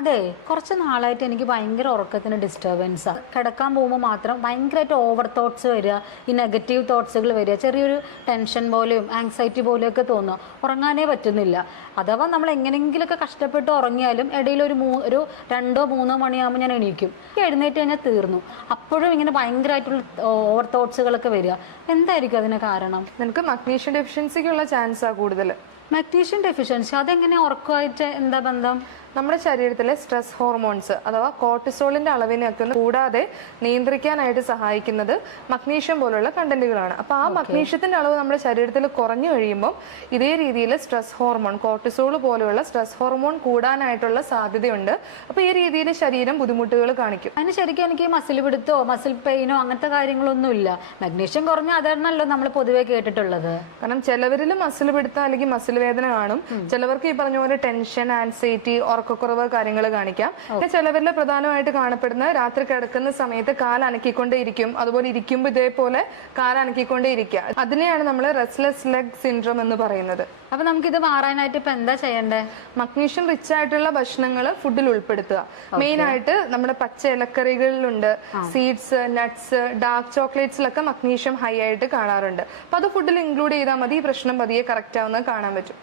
അതെ, കുറച്ച് നാളായിട്ട് എനിക്ക് ഭയങ്കര ഉറക്കത്തിന് ഡിസ്റ്റർബൻസാണ്. കിടക്കാൻ പോകുമ്പോൾ മാത്രം ഭയങ്കരമായിട്ട് ഓവർ തോട്ട്സ് വരിക, ഈ നെഗറ്റീവ് തോട്ട്സുകൾ വരിക, ചെറിയൊരു ടെൻഷൻ പോലെയും ആങ്സൈറ്റി പോലെയൊക്കെ തോന്നുക. ഉറങ്ങാനേ പറ്റുന്നില്ല. അഥവാ നമ്മൾ എങ്ങനെയെങ്കിലുമൊക്കെ കഷ്ടപ്പെട്ട് ഉറങ്ങിയാലും ഇടയിൽ ഒരു 2-3 മണിയാകുമ്പോൾ ഞാൻ എണീക്കും. എഴുന്നേറ്റ് കഴിഞ്ഞാൽ തീർന്നു. അപ്പോഴും ഇങ്ങനെ ഭയങ്കരമായിട്ടുള്ള ഓവർ തോട്ട്സുകളൊക്കെ വരിക. എന്തായിരിക്കും അതിന് കാരണം? നിനക്ക് മഗ്നീഷ്യം ഡെഫിഷ്യൻസിക്കുള്ള ചാൻസാണ് കൂടുതൽ. മഗ്നീഷ്യം ഡെഫിഷ്യൻസി അതെങ്ങനെ ഉറക്കമായിട്ട് എന്താ ബന്ധം? നമ്മുടെ ശരീരത്തിലെ സ്ട്രെസ് ഹോർമോൺസ് അഥവാ കോർട്ടിസോളിന്റെ അളവിനെയൊക്കെ കൂടാതെ നിയന്ത്രിക്കാനായിട്ട് സഹായിക്കുന്നത് മഗ്നീഷ്യം പോലുള്ള കണ്ടന്റുകളാണ്. അപ്പൊ ആ മഗ്നീഷ്യത്തിന്റെ അളവ് നമ്മുടെ ശരീരത്തിൽ കുറഞ്ഞു കഴിയുമ്പോൾ ഇതേ രീതിയിൽ സ്ട്രെസ് ഹോർമോൺ കോർട്ടിസോൾ പോലെയുള്ള സ്ട്രെസ് ഹോർമോൺ കൂടാനായിട്ടുള്ള സാധ്യതയുണ്ട്. അപ്പൊ ഈ രീതിയിൽ ശരീരം ബുദ്ധിമുട്ടുകൾ കാണിക്കും. അതിന് ശരിക്കും എനിക്ക് മസിൽ പിടുത്തോ മസിൽ പെയിനോ അങ്ങനത്തെ കാര്യങ്ങളൊന്നും ഇല്ല. മഗ്നീഷ്യം കുറഞ്ഞ അതാണല്ലോ നമ്മൾ പൊതുവെ കേട്ടിട്ടുള്ളത്. കാരണം ചിലവരിൽ മസിൽ പിടുത്തം അല്ലെങ്കിൽ മസിൽ വേദന കാണും. ചിലവർക്ക് ഈ പറഞ്ഞ പോലെ ടെൻഷൻ, ആൻസൈറ്റി, ഉറക്കക്കുറവ് കാര്യങ്ങൾ കാണിക്കാം. പിന്നെ ചിലവരിൽ പ്രധാനമായിട്ട് കാണപ്പെടുന്ന രാത്രി കിടക്കുന്ന സമയത്ത് കാൽ അനക്കിക്കൊണ്ടേയിരിക്കും. അതുപോലെ ഇരിക്കുമ്പോൾ ഇതേപോലെ കാൽ അനക്കിക്കൊണ്ടേയിരിക്കുക. അതിനെയാണ് നമ്മൾ റെസ്റ്റ്ലെസ് ലെഗ് സിൻഡ്രോം എന്ന് പറയുന്നത്. അപ്പൊ നമുക്കിത് മാറാനായിട്ട് ഇപ്പൊ എന്താ ചെയ്യണ്ടേ? മഗ്നീഷ്യം റിച്ച് ആയിട്ടുള്ള ഭക്ഷണങ്ങൾ ഫുഡിൽ ഉൾപ്പെടുത്തുക. മെയിൻ ആയിട്ട് നമ്മുടെ പച്ച ഇലക്കറികളിലുണ്ട്, സീഡ്സ്, നട്ട്സ്, ഡാർക്ക് ചോക്ലേറ്റ്സിലൊക്കെ മഗ്നീഷ്യം ഹൈ ആയിട്ട് കാണാറുണ്ട്. അപ്പൊ അത് ഫുഡിൽ ഇൻക്ലൂഡ് ചെയ്താൽ മതി. ഈ പ്രശ്നം പതിയെ കറക്റ്റ് ആവുന്നത് കാണാൻ പറ്റും.